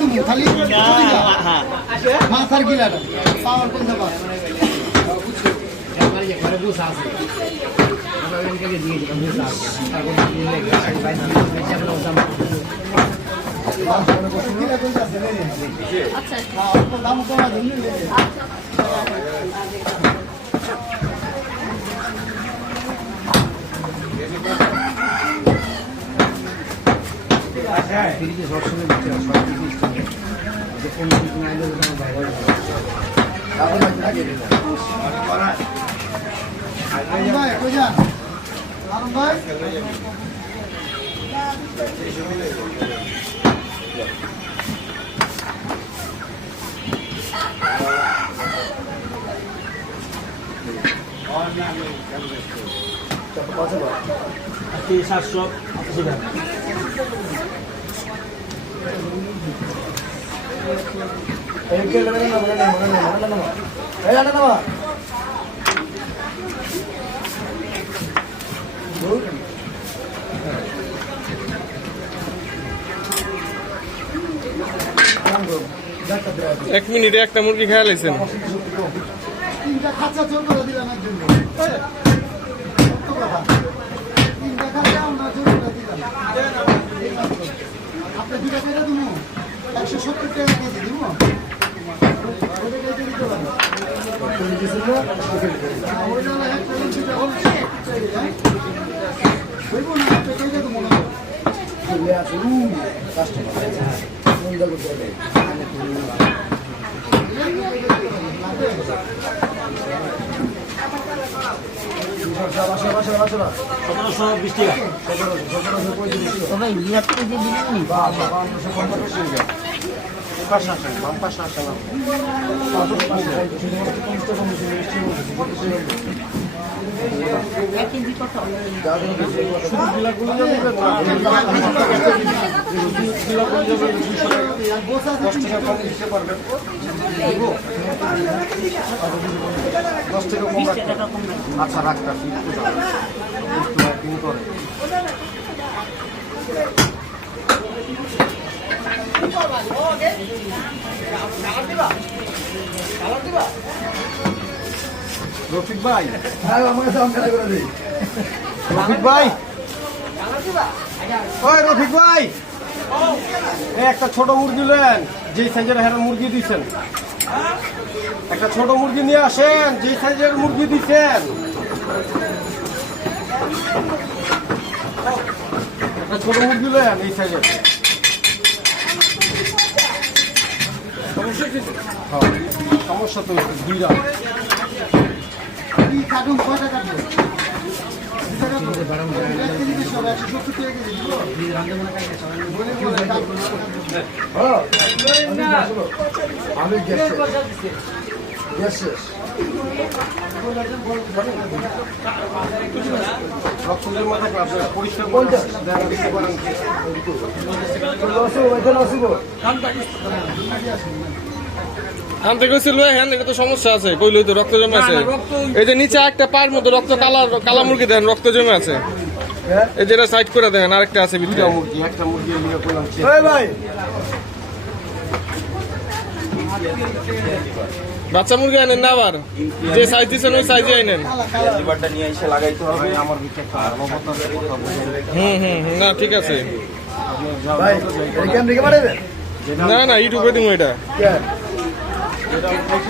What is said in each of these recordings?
তুমি খালি মাথার গিলাটা পাওয়ার কোন ব্যাপার ঘরে বসে আছে দাম কমা এক মিনিটে একটা মুরগি খেয়াল আইছেন তিনটা খাঁচা চোর করে দিলাম একজন তিনটা খাঁচা আমরা চোর করে দিলাম আপনি দুটা কেটে দিব 170 টাকা কেজি দিব আচ্ছা রাখটা রফিক ভাই আমাকে রফিক ভাই ওই রফিক ভাই একটা ছোট মুরগি নেন যে সাইজের হ্যাঁ মুরগি দিচ্ছেন একটা ছোট মুরগি নিয়ে আসেন যে সাইজের মুরগি দিচ্ছেন একটা ছোট মুরগি নেন এই সাইজের সমস্যা তো দুইটা কাটুন কয়টা কাটবো আমি রক্তের মাথা পরিষ্কার আনতে গেছিল হ্যাঁ এটা তো সমস্যা আছে কইলই তো রক্ত জমে আছে এই যে নিচে একটা পায়ের মধ্যে রক্ত কালা মুরগি দেন রক্ত জমে আছে এই যেটা সাইড করে দেন আরেকটা আছে ভিতরে মুরগি একটা মুরগি ভাই বাচ্চা মুরগি আনেন না আবার যে সাইজ দিচ্ছেন ওই সাইজে আনেন নিয়ে এসে লাগাইতে হবে আমার না ঠিক আছে না না ইউটিউবে দিব এটা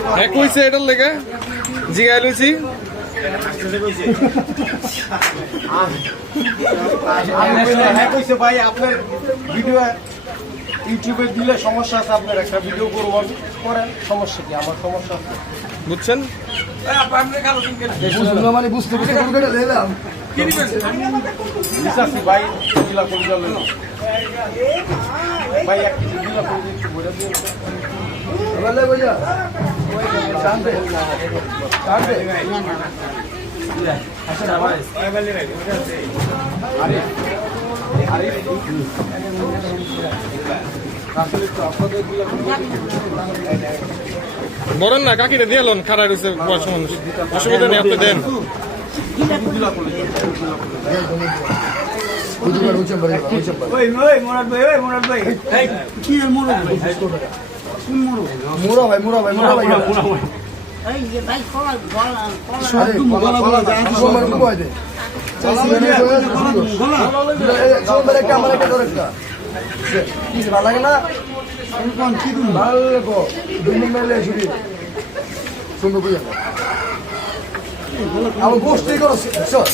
হ্যাঁ কইছে এটার লেগে জিগাই লইছি ভাই আপনার ভিডিও ইউটিউবে দিলে সমস্যা আছে আপনার একটা ভিডিও করবেন করেন সমস্যা কি আমার সমস্যা আছে বুঝছেন মানে বুঝতে ভাই গিলা করে ভাই এক গিলা করে দিচ্ছি বলেন না কাকিরে দিয়ে লোন খারাপ রয়েছে বয়স মানুষ অসুবিধা নেই আপনি দেন মোরা ভাই এই যে ভাই কলা গলা কলা সোমবার কয় দে সোমবার একটা আমার একটা ধরে একটা কি ভালো লাগে না কোন কি তুমি ভালো লাগো দুই মেলে শুনি সুন্দর বুঝা আমার গোষ্ঠী করো সর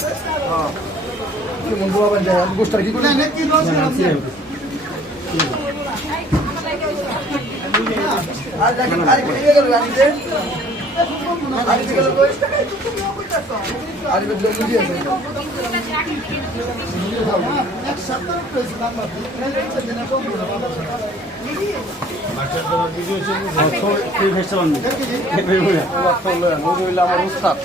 কি মন বুয়া বান যায় গোষ্ঠীর কি করে না কি রস আর দেখেন আর কি গেল রাতে আর কি গেল কই আর কি জমি দিয়ে এক সপ্তাহ প্রেস নাম্বার দিন কম করে বাবা আমার উস্তাদ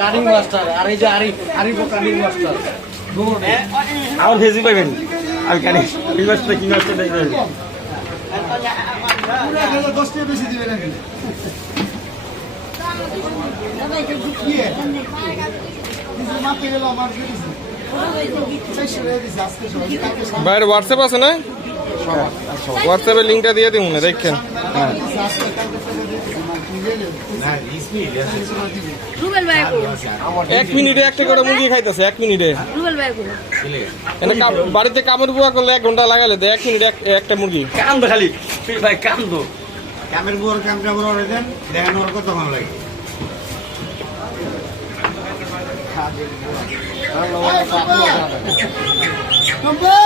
কাটিং মাস্টার আর এই যে আরিফ কাটিং মাস্টার আমার ভেজি পাইবেন আমি কানি এই মাছটা কি মাছটা দেখবেন 10 টাকা বেশি দিবে নাকি কি কিছু মাপে গেল আমার দিছি 600 টাকা দিছি আজকে সবাই কালকে বাইরে হোয়াটসঅ্যাপ আছে না হোয়াটসঅ্যাপে লিঙ্কটা দিয়ে দিন না দেখেন রুবেল ভাই কো 1 মিনিটে একটা করে মুরগি খাইতেছে 1 মিনিটে রুবেল ভাই কো এনে বাড়িতে কামড় বুয়া করলে 1 ঘন্টা লাগালে 1 মিনিটে একটা মুরগি কান্দো খালি ভাই কান্দো কামের বুয়ার কামটা বড় হয়ে দেন দেখানোর কত ভালো লাগে টম্পা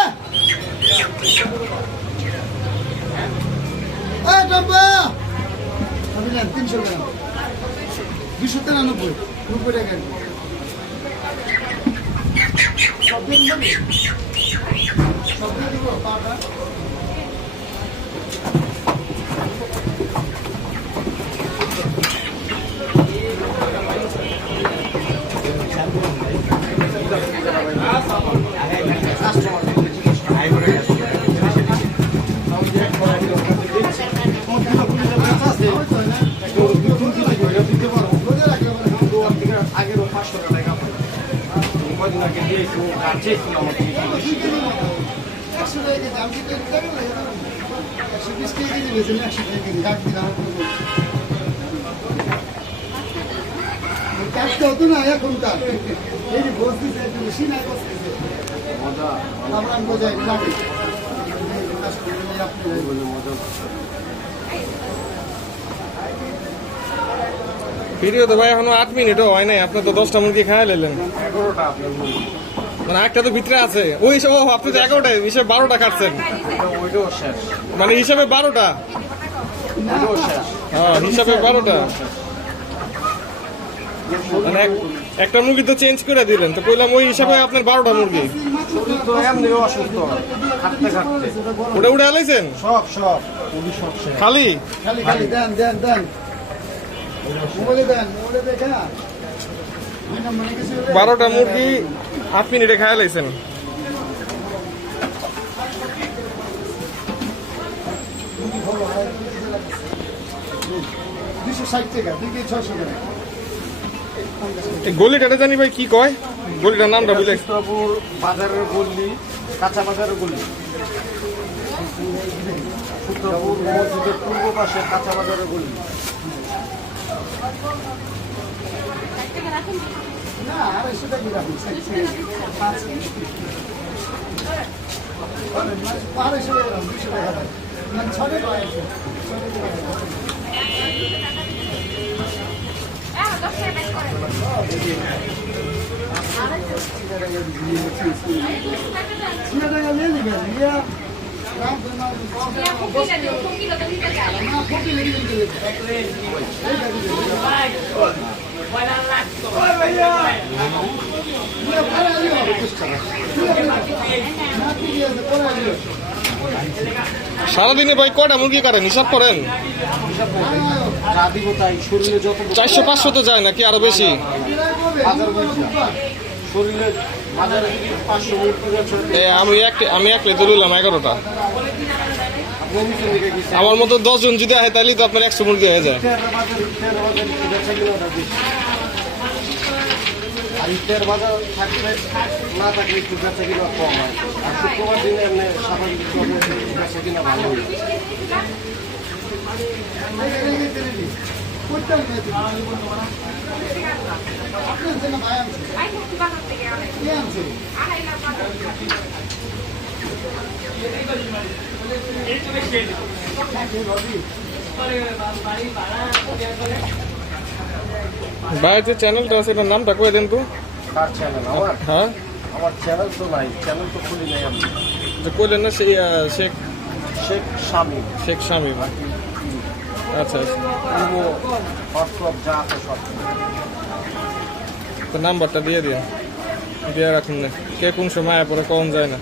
এই টম্পা আমি না 300 টাকা 293 90 টাকা সব দিন দিব পাটা আগেরও 500 টাকা কদিন আগে দিয়েছি আর চেয়েছি আমার থেকে 100 টাকা দাম দিতে টাকা লাগে 120 টাকা দিয়ে দিবেন 100 টাকা দিয়ে রাখ দিলাম কাটতে হতো না এখনকার এই যে বসতেছে একটু বেশি না বসতেছে মজা আমরা বোঝাই লাগে ভিডিও তো ভাই এখনো 8 মিনিটও হয় নাই আপনি তো 10টা মুরগি খাইয়া নিলেন 11টা আপনার মুরগি মানে একটা তো ভিতরে আছে ওই সব আপনি তো 11টা হিসেবে 12টা কাটছেন ওইটাও শেষ মানে হিসাবে 12টা ওইটাও শেষ হ্যাঁ হিসাবে 12টা মানে একটা মুরগি তো চেঞ্জ করে দিলেন তো কইলাম ওই হিসাবে আপনার 12টা মুরগি শরীর তো এমনিও অসুস্থ খাটতে খাটতে ওটা উঠে আলাইছেন সব ওই সব শেষ খালি খালি খালি দেন মোবাইলে দেখা 12টা মুরগি 8 মিনিটে খাইয়া লাইছেন 260 টাকা 600 টাকা এই গলিটা জানি ভাই কি কয় গলিটার নামটা বুঝলে চিত্রপুর বাজারের গল্লি কাঁচা বাজারের গল্লি চিত্রপুর মসজিদের পূর্ব পাশে কাঁচা বাজারের গল্লি না 250 টাকা রাখুন 250 টাকা 200 টাকা মানে 6 টাকা সারাদিনে ভাই কয়টা মুরগি কাটেন হিসাব করেন যা দিব তাই শরীরে যত 400-500 তো যায় নাকি আরো বেশি বাজার শরীরে বাজারে যদি 500 মুরগি আছে আমি এক প্লেটে লইলাম 11টা আপনি কমিশন দিকে গেছে আমার মতো 10 জন যদি আহে তাহলে তো আপনার 100 মুরগি হয়ে যায়। তেরো বাজার বেচা কিনাটা বেশি। আর ইফতার বাজার থাকলে না থাকলে একটু বেচা কিনা কম হয়। আর শুক্রবার দিনে এমনি স্বাভাবিক বেচা কিনা ভালো হয়। ভাইয়ের যে চ্যানেলটা আছে এটার নামটা কয়ে দেন তো। কার চ্যানেল? আমার হ্যাঁ আমার চ্যানেল তো নাই, চ্যানেল তো খুলি নাই আমি। যে কইলেন না সেই শেখ শেখ শামীম, শেখ শামীম। আচ্ছা আচ্ছা, ইমো, হোয়াটসঅ্যাপ যা আছে সব। তো নাম্বারটা দিয়ে দিন, দিয়ে রাখুন না, কে কোন সময় পরে কম যায় না।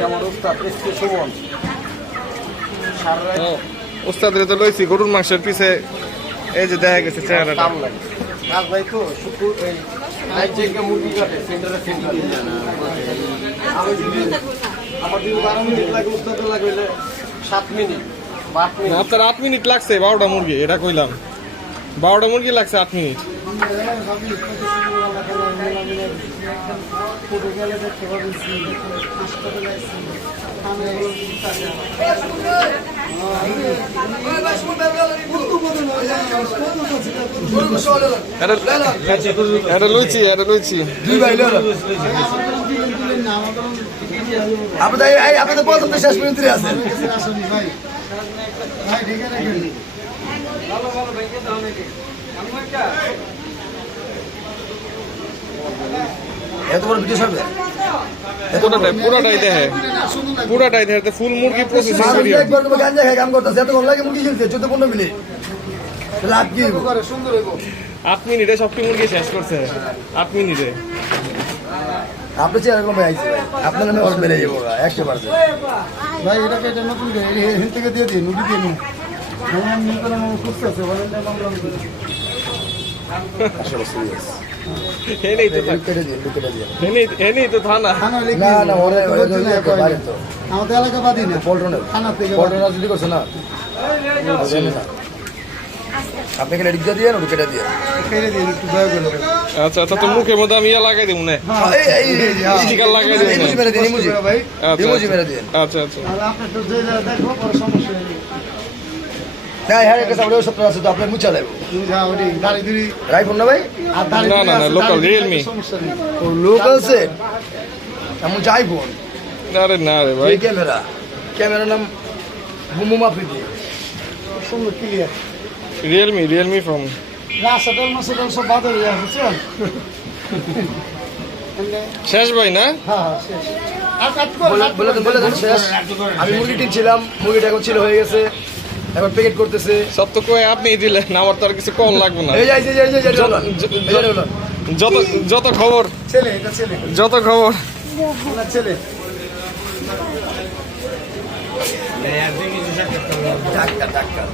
যেমন উস্তাদ এসকে সুমন সারা রাত ও, ওস্তাদের তো লইছি গরুর মাংসের পিছে, এই যে দেখা গেছে চেহারাটা। কাম লাগে, কাজ নাই তো শুক্র এই নাইট জেগে মুরগি কাটে সেন্টারে সেন্টারে। আমি যদি আমার যদি 12 মিনিট লাগে, উস্তাদের লাগে হইলে 7 মিনিট বা 8 মিনিট। আপনার 8 মিনিট লাগছে 12টা মুরগি, এটা কইলাম 12টা মুরগি লাগছে 8 মিনিট। এটা লইছি, এটা লইছি। দুই ভাই লো আপনি তো প্রথম তো শেষ পর্যন্ত আছেন। এত বড় ভিডিও সারবে পুরাটাই দেখে, পুরাটাই দেখে ফুল মুরগি প্রসেসিং করি। একবার তো গাঞ্জা খাই কাম করতেছে, এত ঘন লাগে মুরগি ঝুলছে 14-15 মিনিট, লাভ কি হইব? 8 মিনিটে সবটি মুরগি শেষ করছে, 8 মিনিটে। আপনি চেয়ার এরকম ভাই আইছি ভাই, আপনার নামে অর্ডার বেড়ে যাবো 100%। ভাই এটাকে এটা নতুন হেন থেকে দিয়ে দিন নুটি দিয়ে নিন। হ্যাঁ নিয়ে কোনো খুঁজতে আছে বলেন না মামলা এনেই তো থাক, কেটে দিন, কেটে দিন। এনেই তো থানা। থানা লিখে না না ওরে ওরে যদি বাইরে তো আমাদের এলাকা বাদি না পল্টনের থানা থেকে পল্টনের যদি করছে না আপনি কেটে দিকে দিয়ে ওটা কেটে দিয়ে কেটে দিন একটু দয়া করে। আচ্ছা আচ্ছা, তো মুখের মধ্যে আমি ইয়া লাগাই দিব না, স্টিকার লাগাই দিব না। ইমোজি মেরে দিন, ইমোজি ভাই ইমোজি মেরে দিন। আচ্ছা আচ্ছা, আর আপনি তো যে দেখবো পরে সমস্যা নেই। না হ্যাঁ একটা সামনে সত্য আছে তো আপনার মুছা দেবো তুমি যাও ওই দাড়ি দিড়ি রাইফোন না ভাই আর দাড়ি না, দিড়ি না, না, আছে, local, দাড়ি দিড়ি Realme। সমস্যা নেই। ও লোকাল সেট এমন যাই ফোন আরে না রে ভাই, এই ক্যামেরা ক্যামেরার নাম বুমু মাফিদি সুন্দর ক্লিয়ার। Realme from. রাস্তাটার মাসেটার সব বাদে হয়ে আছে চল। শেষ ভাই না? হ্যাঁ হ্যাঁ শেষ। আর কাট কর বলে দেন শেষ আমি মুরগি কিনছিলাম মুরগিটা এখন ছিল হয়ে গেছে এখন প্যাকেট করতেছে সব তো কই আপনি দিলেন, আমার তো আর কিছু কল লাগবে না। এই যাইছে এই যে যত যত খবর, ছেলে এটা ছেলে যত খবর। ওনার ছেলে ডাক্তার